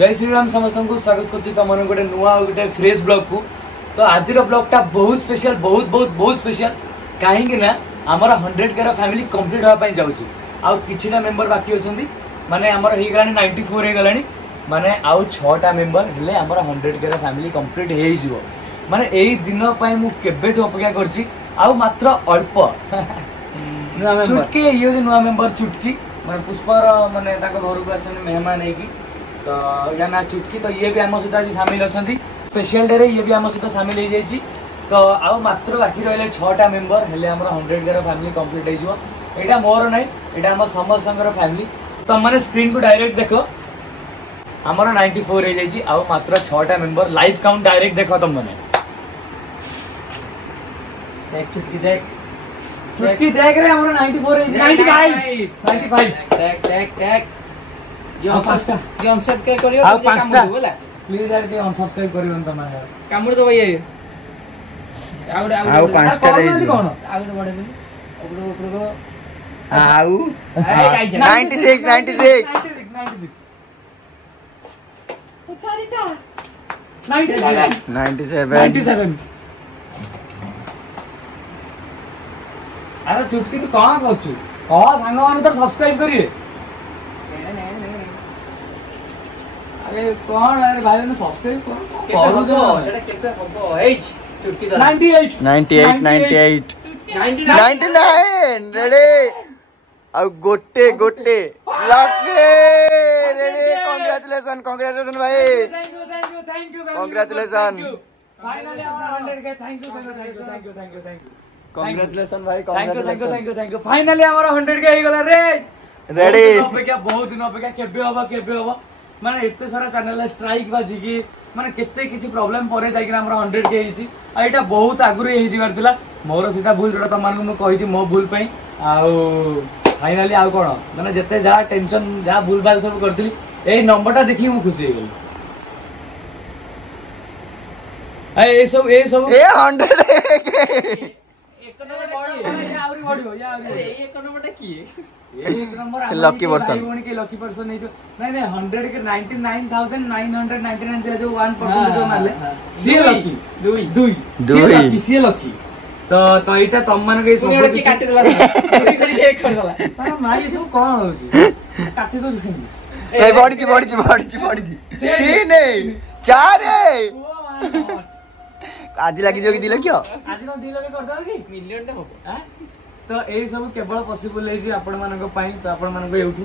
जय श्री राम समस्त को स्वागत करछि तमन गोटे नुआ गोटे फ्रेश ब्लॉग को। तो आज ब्लॉगटा बहुत स्पेशल बहुत स्पेशल कहीं ना आमर 100 के फैमिली कंप्लीट होगा जाऊँगी आउ किछिटा मेंबर बाकी अच्छी माने आमर हो गलानी 94 हो गलानी माने आउ 6टा मेंबर हेले आमर 100 के फैमिली कंप्लीट हो जिवो माने एई दिन पई मु केबेठु अपेक्षा करछि आउ मात्र अल्प चुटकी ये नुआ मेंबर चुटकी माने पुष्पर माने ताको घर को आछन मेहमान है कि तो या ना चुटकी तो ये भी आम सहित आज सामिल अच्छा स्पेशल डे रे ये भी आम सहित सामिल हो जाइए। तो आउ मात्र बाकी रही 6टा मेंबर हेले आम 100 के फैमिली कंप्लीट हो यहाँ मोर ना यहाँ आम समस्त फैमिली तुम मैंने स्क्रीन को डायरेक्ट देख आमर 94 हो जाइए आउ मात्र 6टा मेंबर लाइव काउंट डायरेक्ट देख तुम मैंने चुटकी देख रे हमरो 94 95 यो अनसब्सक्राइब करियो तो काम होला प्लीज यार के अनसब्सक्राइब करियो त माने कामुर तो भई आउ पांचटा रे कोन आउ बडे बोली ऊपर को आउ 96 चारिटा 97 अरे चुटकी तू कहां करछु कह संग माने तो सब्सक्राइब करिए अरे कौन अरे भाई ने सब्सक्राइब करो दो सेटा केते हबो एज चुटकी द 98 99 रेडी आ गोटे लके रेडी कांग्रेचुलेशन भाई थैंक यू कांग्रेचुलेशन फाइनली हमारा 100 के थैंक यू कांग्रेचुलेशन भाई थैंक यू फाइनली हमारा 100 के हो गला रे रेडी अपेक्षा बहुत दिन अपेक्षा केबे होबो माने एते सारा चैनल स्ट्राइक बाजिकी माने केते किछि प्रॉब्लम परे जाई कि हमरा 100 के हिची आ एटा बहुत आगुर हे जिवार थिला मोर सेटा भूल जोटा तमान को म कहि छी मो भूल पई आ फाइनली आ कोन माने जते जा टेंशन जा भूल बाल सब करथिली ए नंबरटा देखि म खुशी हे गेल ए सब ए 100 एक नंबर बड़ी आउरी बड़ियो या आउरी एक नंबरटा की एक नंबर लकी पर्सन नहीं तो नहीं 100 के 99,999 जो 1% जो मारले सी लकी सी लकी तो एटा तम मन के सब की काटी देला करी एक कर देला सारा माई सब कोन होची काटी दो ए बड़ी 3 4 आज लगी जो कि दिल क्यों आज को दिल के कर दो कि मिलियन टा हो हैं तो ए सब केवल पॉसिबल है जी आपण मानक पई तो आपण मानक एउठी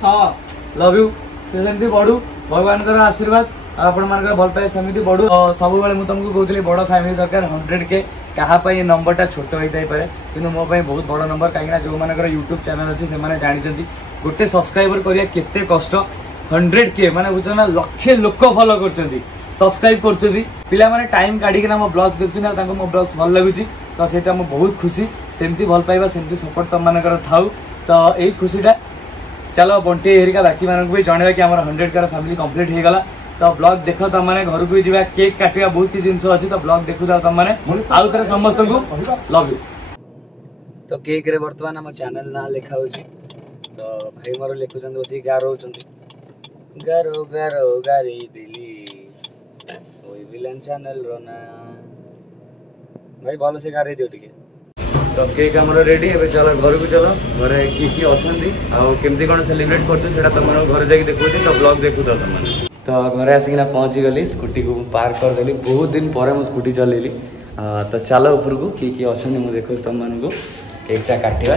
6 लव यू से सेमती बडू भगवान कर आशीर्वाद आपण मानक भल पाए समिति बडू सब बेले मु तुमको कहतली बड़ फैमिली दरकार 100 के कहा पई नंबरटा छोट होई ताई पारे किंतु मो पई बहुत बड़ नंबर काईना जो मानकर YouTube चैनल अछि से माने जानि जंती गोटे सब्सक्राइबर करिया केते कष्ट 100 के माने बुझना लाख लोक फॉलो करचंती सब्सक्राइब करचंती पिला माने टाइम काढी के ना मो ब्लॉग्स देखछन ताको मो ब्लॉग्स भल लागुची तो सेटा मो बहुत खुशी सेमती भल पाइबा सेमती सपोर्ट तम मानकर थाउ तो एई खुशीटा चलो बंटी हेरिका बाकी मानक भी जणेबा कि हमर 100 का फैमिली कंप्लीट हे गला तो ब्लॉग देखो तम माने घर को जीवा केक काटिया बहुत कि जिंस अछि तो ब्लॉग देखु दा तम माने आउ थरे समस्त को लव यू। तो केक रे वर्तमान हम चैनल ना लिखा होची तो भाई मोर लिखु चंद बसी गारो चंदी गारो गारी दिली ओई विलन चैनल रोना भाई भल से गारे दियो टिके तो केक हमर रेडी एबे चलो घर को चलो घरे की अछंती आ केमती कोन सेलिब्रेट करछु सेटा तमन घर जाके देखु छी तो ब्लॉग देखु तो तमन तो घरे आसिकना पहुंची गली स्कूटी को पार्क कर देली बहुत दिन परे मो स्कूटी चलेली तो चलो ऊपर को की अछंती मु देखु तमन को केकटा काटिबा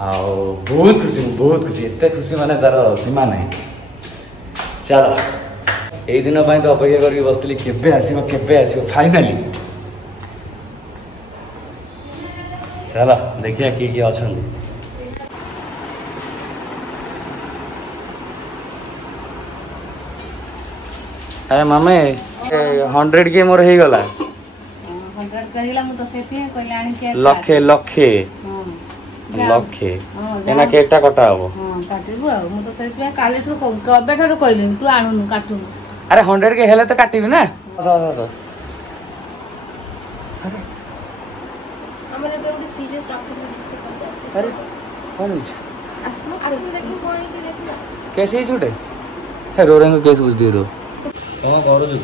आ बहुत खुशी एते खुशी माने तार सीमा नहीं चलो ए दिन पई तो अपेक्षा करके बसली केबे आसीबो फाइनली चलो देखिए की अछंती अरे मामे 100 के मोर हे गला 100 करिला मु तो सेती कहले आनी के लखे एना केकटा कटा हबो हां काटिबो आ मु तो सेती काले तो कबे ठारो कहलिनी तू आनुनु काटू अरे 100 के हेले तो काटिबी ना हमरे बड़ी सीरियस टॉपिक में डिस्कशन चल अरे कौन है आसुन देखो कौन है देखला कैसे ही छूटे हे रोरेंग केस बुझ दियो रो कौन करो जो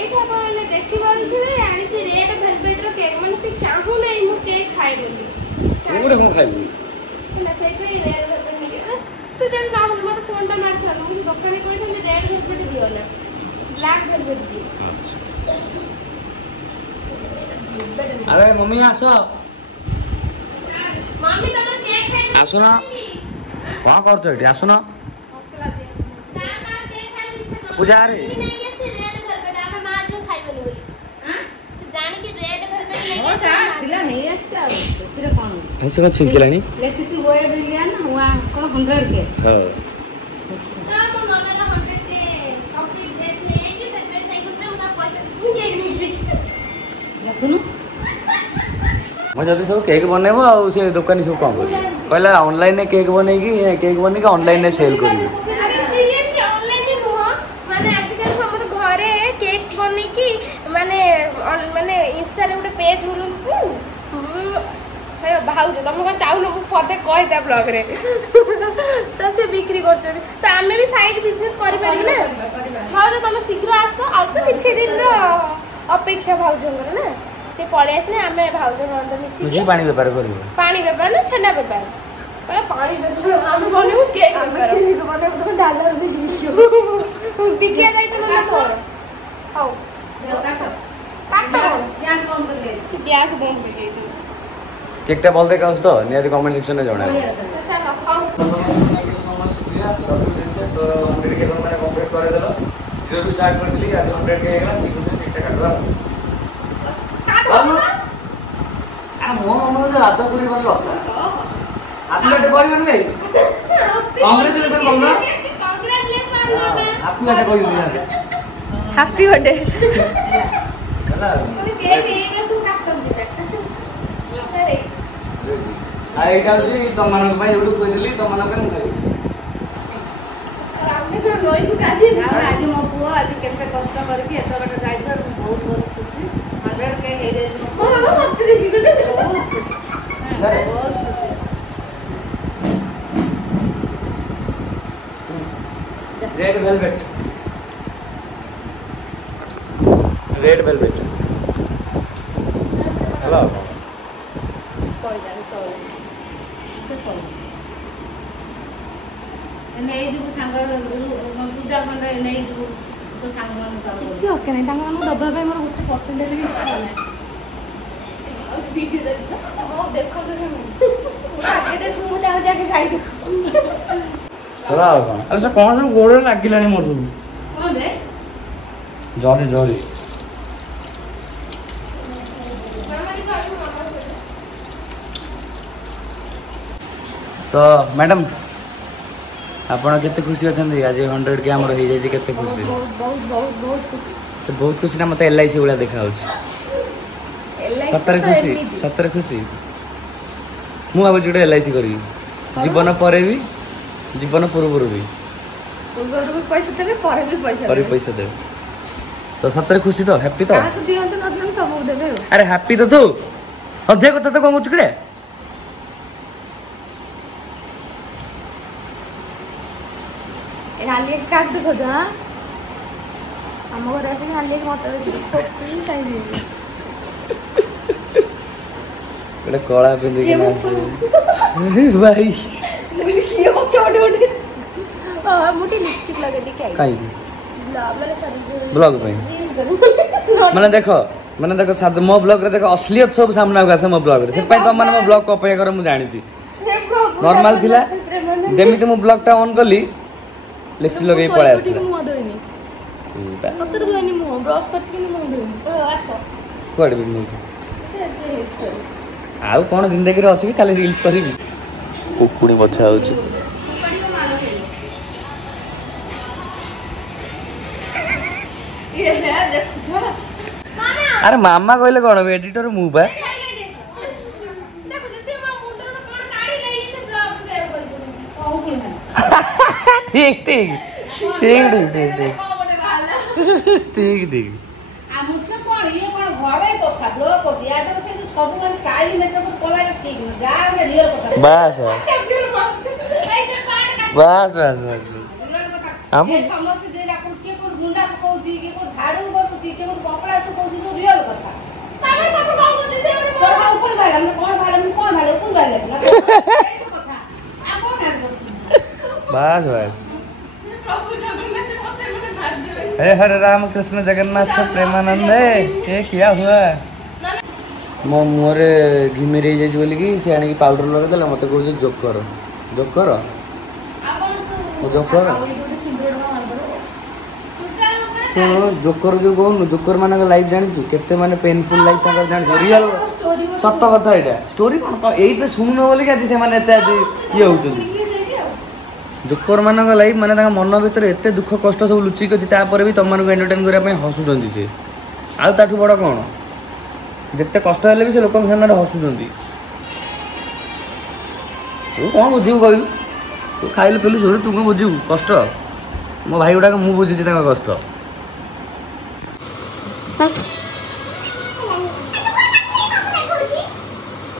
ଏଇଠି ଆପଣମାନେ ଦେଖିପାରୁଥିବେ ଆଣିଛି ରେଡ୍ ଭେଲଭେଟ୍ର କେକ୍ ମାନେ ସେ ଚାହୁଁ ନାହିଁ ମୁଁ କେକ୍ ଖାଇ ବୋଲି ଗୋଟେ କଣ ଖାଇବୁ ହେଲା ସେଇଥିପାଇଁ ରେଡ୍ ଭେଲଭେଟ୍ ନେଇକି ତୁ ଯଦି ଚାହୁଁନି ମୋତେ ଫୋନ୍ଟା ମାରିଥାନ୍ତୁ ମୁଁ ସେ ଦୋକାନୀ କହିଥାନ୍ତି ରେଡ୍ ଭେଲଭେଟ୍ ଦିଅ ନା ବ୍ଲାକ୍ ଭେଲଭେଟ୍ ଦିଅ अरे मम्मी आसो मम्मी तमर केक खाइ आसो ना कौन करतो एठी आसो ना मसला दे का केक खाइ इच्छा पूजा रे नहीं के रेड वेलवेट हम मां जो खाइबनी बोली हां से जानि कि रेड वेलवेट नहीं हो जा थिला नहीं अच्छा तेरे कोन ऐसे का छिंकिलानी लेखिति ओए बिलियन हुआ कोन 100 के हां ना मो ननरा 100 के कंप्लीट डेट नहीं कि से पैसा गुजरे हम पैसा तू केक नहीं लीच देखुनु मैं जल्दी सब केक बनेबो आ से दुकानी सब काम करी पहले ऑनलाइन ने केक बनेगी ऑनलाइन ने सेल करी अरे सीरियसली ऑनलाइन ही हुआ माने आजकल समर घरे केक्स बने की माने इंस्टा रे ଗୋଟେ पेज बोलू हे भाउज तुम को चाहू न पदे कहि दे ब्लॉग रे तो से बिक्री करछन तो हमें भी साइड बिजनेस करि पारी ना हां तो तुम शीघ्र आसो आ तो किछि दिन रो अपेक्षा भाउजंगर ना से पळे आसने हमें भाउजंग अंदर मिसी तुझे पानी व्यापार करियो पानी व्यापार ना छेना व्यापार पानी व्यापार हम बने केक व्यापार केक बने तो डॉलर भी दियो बिकिया जाई तो ना तोर हाउ काटो काटो गैस बंद कर दे गैस बंद हो गई थी केकटा बोल दे काउस तो नियति कमेंट सेक्शन में जणाए चलो how thank you so much शुक्रिया लव यू से तो 100 के मैंने कंप्लीट कर देलो जीरो स्टार्ट कर दिली आज 100 के हेगा सीधे से केकटा काटवा काटो आ मो मो जो राजा पूरी बनलो आपने तो कोई बन गई कांग्रेचुलेशन बोलना कांग्रेचुलेशन आपने तो कोई नहीं हैप्पी बर्थडे हला केक एक रसम काटम दिबे अरे आ एटा जी तुम मन भाई एडू कहि दिली तुम मन के खाई हमने तो नई को काटी आज मो पुओ आज केते कष्ट करके एत बट जाइथार बहुत बहुत खुशी 100 के हे जे मो मामा मत देखि गले बहुत खुशी बहुत खुशी रेड वेलवेट हेलो कोई जान तो से कोन नै जो सांग पूजा खंड नै जो तो सांग मन कर କିଛି ଓକେ ନାହିଁ ତାଙ୍କ ମାନଙ୍କୁ ଦବା ପାଇଁ ମୋର ଗୋଟେ ପରସେଣ୍ଟେଜ ବି ଇଚ୍ଛା ନାହିଁ ଆଉ ଭିଡିଓ ଦେଖ ହଁ ଦେଖ ତ ସେ ମୁଁ ଆଗେ ଦେଖ ମୁଁ ଚାହୁଁଛି ଆଗେ ଖାଇ ଦେଖ चला अरे से कौन सब गोड़ लागिलानी मोर सब କଣ ରେ जरी जरी तो मैडम आपण केते खुशी अछंदी आज 100 के हमर हो जाई केते खुशी बहुत बहुत बहुत बहुत खुशी से बहुत खुशी ना मते एलआईसी वाला देखा होछ सत्तर खुशी मु अब जुडे एलआईसी करी जीवन परे भी जीवन पूर्व भी पूर्व भी पैसा देबे पर भी पैसा देबे तो सत्तर खुशी तो हैप्पी तो काहे दियंत न दियंत सब देबे अरे हैप्पी तो तू अधे को तो कोन करे ए हाली के काट देखो जा हम घर आसे हाली के मत देखो तीन साइज बड़ा कोड़ा पिंदी के ना भाई मुझे कियो छोटे छोटे मोटी लिपस्टिक लगा दी क्या काई मैंने सॉरी ब्लॉग पे माने देखो साद मो ब्लॉग रे देखो असलियत सब सामने आसे मो ब्लॉग रे से पई तो माने मो ब्लॉग को अपेक्षा कर मु जानि छी नॉर्मल थिला जेमिति मु ब्लॉग टा ऑन करली लिपस्टिक लगे पळे आसला मुंह दोइनी सतर दोइनी मुंह ब्रश करछ कि मुंह दोइनी ओ आसो कोड भी मुंह से रील्स कर आउ कोन जिंदगी रे अछि खाली रील्स करबी उपुणी बछा होछि ये है देखो अरे मामा कहले कोन एडिटर मु बा देखो जैसे मां मुंडर में कोन गाड़ी ले से ब्लॉग सेव कर दूं ओ कुल ठीक ठीक आ मुसे कोन ये कोन घरे कथा ब्लॉग कर या तो से जो सब मन स्टाइल नेटवर्क को कोला ठीक न जा रे रियल कथा बस बस ଆମ ଏ ସମସ୍ତେ ଯେ ଡାକୁଛି କିଏ କୋଉଠି ଗୁଣ୍ଡା ପକଉଛି କିଏ କୋଉଠି ଝାଡୁ କରୁଛି କିଏ କୋଉଠି କପଡା ଶୁକଉଛି ସବୁ ରିଅଲ କଥା ତମେ କଣ କହୁଛି ସେ ଗୋଟେ ତୋର ଆଉ କଣ ବାହାରିଲା ମାନେ କଣ ବାହାରିଲା ମାନେ କଣ ବାହାରିଲା କୋଉ ବାହାରିଲା ଏଇ ତ କଥା ଆଉ କଣ ଆଣିବୁ ବାସ୍ ବାସ୍ ପ୍ରଭୁ ଜଗନ୍ନାଥ ମତେ ମାନେ ମାରିଦେବେ। हे हरे राम कृष्ण जगन्नाथ प्रेमानंद ये क्या हुआ मो मुहरे घिमिर हो जाइए बोलिकी से आनिक पाउडर लगेदेला मत कह जोकर जोकर जोकर शुण जोकर जो कहूनु जोकर मान लाइफ जानी केते माने पेनफुल लाइफ जानी रियल सत कथा यहाँ स्टोरी कौन तो यही शुणुन बोलिक आज से ये होती जोकर मान लाइफ माने मन भर एत दुख कष्ट सब लुचिक अच्छी भी तुम एंटरटेन करने हसुँच से आठू बड़ कौन जिते कष्ट हेल्ले भी से लोक सामने हसुँच तू कौन बुझू कहलु तू खाइलु पिलु शोलु तू कौन बुझू कष्ट मो भाई गुड़ाक मुझे कष्ट